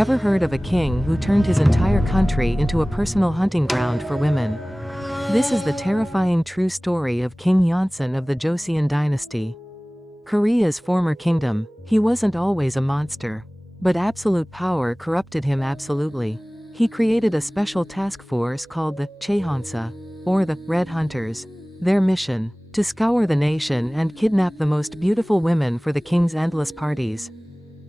Ever heard of a king who turned his entire country into a personal hunting ground for women? This is the terrifying true story of King Yeonsan of the Joseon Dynasty. Korea's former kingdom, he wasn't always a monster. But absolute power corrupted him absolutely. He created a special task force called the Chehonsa, or the Red Hunters. Their mission: to scour the nation and kidnap the most beautiful women for the king's endless parties.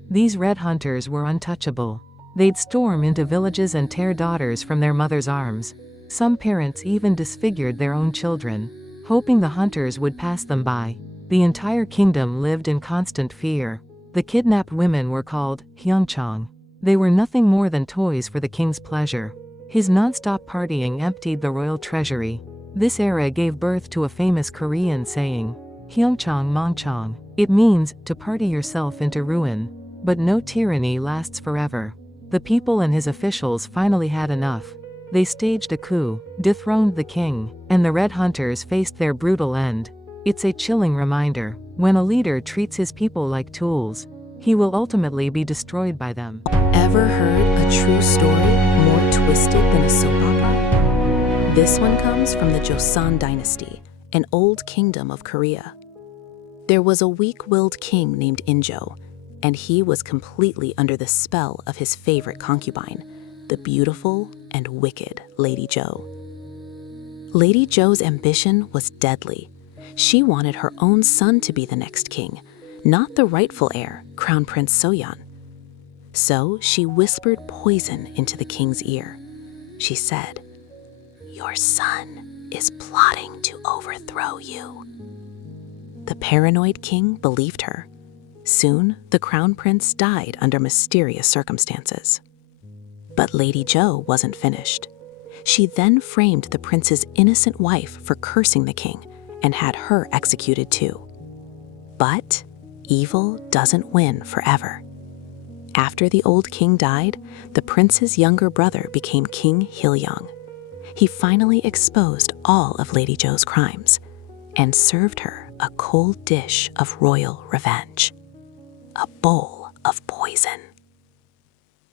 These Red Hunters were untouchable. They'd storm into villages and tear daughters from their mother's arms. Some parents even disfigured their own children, hoping the hunters would pass them by. The entire kingdom lived in constant fear. The kidnapped women were called Hyungchang. They were nothing more than toys for the king's pleasure. His non-stop partying emptied the royal treasury. This era gave birth to a famous Korean saying, Hyungchang Mongchang. It means to party yourself into ruin. But no tyranny lasts forever. The people and his officials finally had enough. They staged a coup, dethroned the king, and the Red Hunters faced their brutal end. It's a chilling reminder: when a leader treats his people like tools, he will ultimately be destroyed by them. Ever heard a true story more twisted than a soap opera? This one comes from the Joseon Dynasty, an old kingdom of Korea. There was a weak-willed king named Jo, and he was completely under the spell of his favorite concubine, the beautiful and wicked Lady Jo. Lady Jo's ambition was deadly. She wanted her own son to be the next king, not the rightful heir, Crown Prince Soyeon. So she whispered poison into the king's ear. She said, "Your son is plotting to overthrow you." The paranoid king believed her. Soon, the crown prince died under mysterious circumstances. But Lady Jo wasn't finished. She then framed the prince's innocent wife for cursing the king and had her executed too. But evil doesn't win forever. After the old king died, the prince's younger brother became King Yeonsan. He finally exposed all of Lady Jo's crimes and served her a cold dish of royal revenge. A bowl of poison.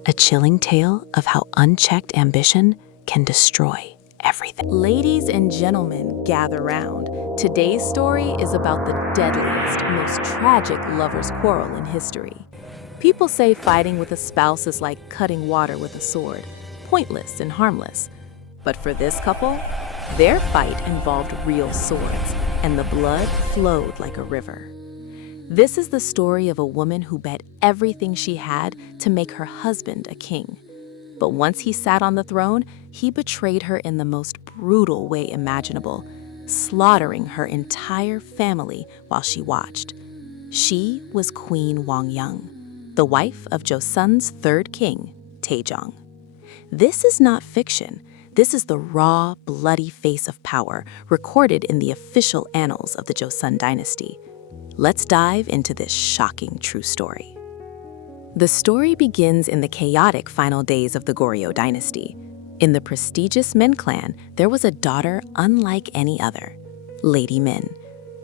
A chilling tale of how unchecked ambition can destroy everything. Ladies and gentlemen, gather round. Today's story is about the deadliest, most tragic lovers' quarrel in history. People say fighting with a spouse is like cutting water with a sword, pointless and harmless. But for this couple, their fight involved real swords, and the blood flowed like a river. This is the story of a woman who bet everything she had to make her husband a king. But once he sat on the throne, he betrayed her in the most brutal way imaginable, slaughtering her entire family while she watched. She was Queen Wongyang, the wife of Joseon's third king, Taejong. This is not fiction. This is the raw, bloody face of power recorded in the official annals of the Joseon Dynasty. Let's dive into this shocking true story. The story begins in the chaotic final days of the Goryeo dynasty. In the prestigious Min clan, there was a daughter unlike any other, Lady Min.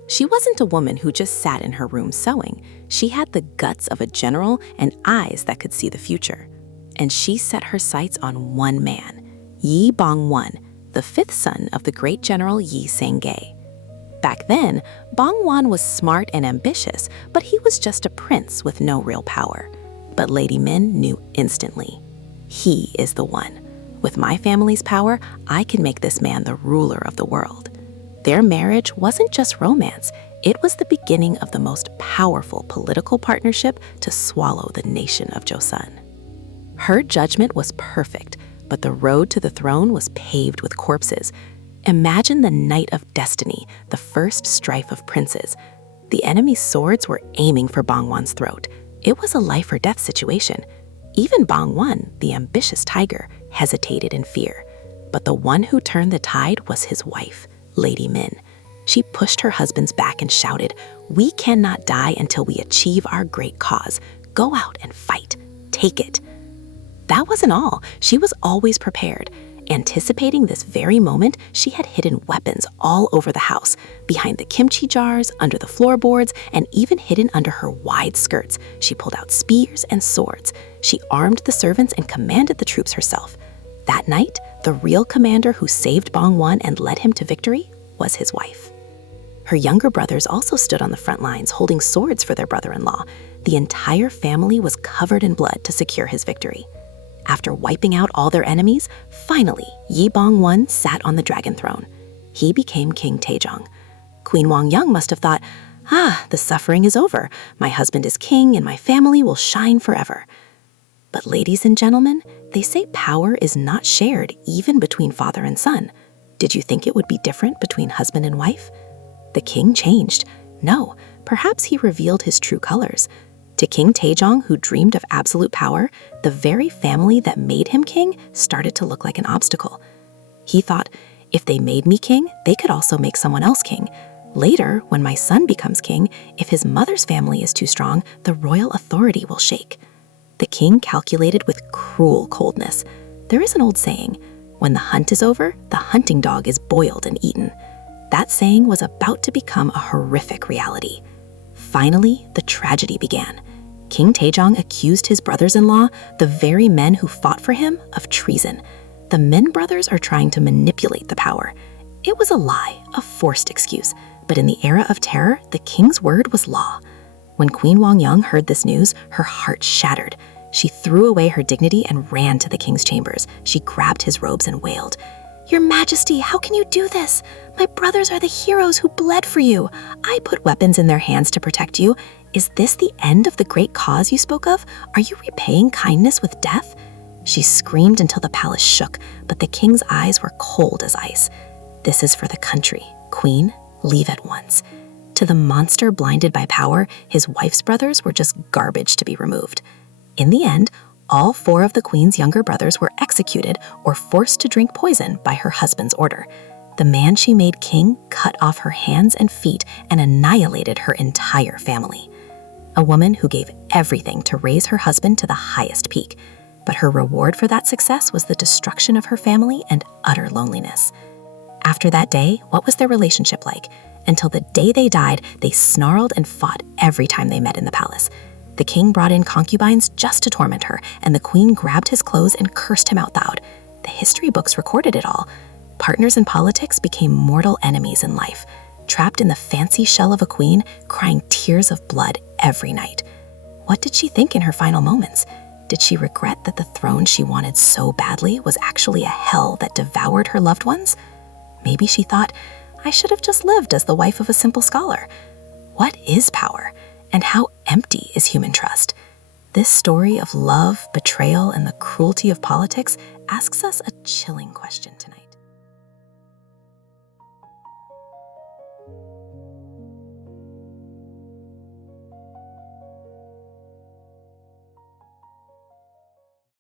She wasn't a woman who just sat in her room sewing. She had the guts of a general and eyes that could see the future. And she set her sights on one man, Yi Bong-won, the fifth son of the great general Yi Sang-gae. Back then, Bong-won was smart and ambitious, but he was just a prince with no real power. But Lady Min knew instantly. He is the one. With my family's power, I can make this man the ruler of the world. Their marriage wasn't just romance. It was the beginning of the most powerful political partnership to swallow the nation of Joseon. Her judgment was perfect, but the road to the throne was paved with corpses. Imagine the night of destiny, the first strife of princes. The enemy's swords were aiming for Bong-won's throat. It was a life-or-death situation. Even Bong-won, the ambitious tiger, hesitated in fear. But the one who turned the tide was his wife, Lady Min. She pushed her husband's back and shouted, "We cannot die until we achieve our great cause. Go out and fight. Take it." That wasn't all. She was always prepared. Anticipating this very moment, she had hidden weapons all over the house, behind the kimchi jars, under the floorboards, and even hidden under her wide skirts. She pulled out spears and swords. She armed the servants and commanded the troops herself. That night, the real commander who saved Bong-won and led him to victory was his wife. Her younger brothers also stood on the front lines, holding swords for their brother-in-law. The entire family was covered in blood to secure his victory. After wiping out all their enemies, finally, Yi Bong-won sat on the dragon throne. He became King Taejong. Queen Wang-young must have thought, the suffering is over. My husband is king and my family will shine forever. But ladies and gentlemen, they say power is not shared even between father and son. Did you think it would be different between husband and wife? The king changed. No, perhaps he revealed his true colors. To King Taejong, who dreamed of absolute power, the very family that made him king started to look like an obstacle. He thought, if they made me king, they could also make someone else king. Later, when my son becomes king, if his mother's family is too strong, the royal authority will shake. The king calculated with cruel coldness. There is an old saying, when the hunt is over, the hunting dog is boiled and eaten. That saying was about to become a horrific reality. Finally, the tragedy began. King Taejong accused his brothers-in-law, the very men who fought for him, of treason. The Min brothers are trying to manipulate the power. It was a lie, a forced excuse, but in the era of terror, the king's word was law. When Queen Wang-young heard this news, her heart shattered. She threw away her dignity and ran to the king's chambers. She grabbed his robes and wailed, "Your Majesty, how can you do this? My brothers are the heroes who bled for you. I put weapons in their hands to protect you. Is this the end of the great cause you spoke of? Are you repaying kindness with death?" She screamed until the palace shook, but the king's eyes were cold as ice. "This is for the country. Queen, leave at once." To the monster blinded by power, his wife's brothers were just garbage to be removed. In the end, all 4 of the queen's younger brothers were executed or forced to drink poison by her husband's order. The man she made king cut off her hands and feet and annihilated her entire family. A woman who gave everything to raise her husband to the highest peak. But her reward for that success was the destruction of her family and utter loneliness. After that day, what was their relationship like? Until the day they died, they snarled and fought every time they met in the palace. The king brought in concubines just to torment her, and the queen grabbed his clothes and cursed him out loud. The history books recorded it all. Partners in politics became mortal enemies in life, trapped in the fancy shell of a queen, crying tears of blood every night. What did she think in her final moments? Did she regret that the throne she wanted so badly was actually a hell that devoured her loved ones? Maybe she thought, I should have just lived as the wife of a simple scholar. What is power? And how empty is human trust? This story of love, betrayal, and the cruelty of politics asks us a chilling question tonight.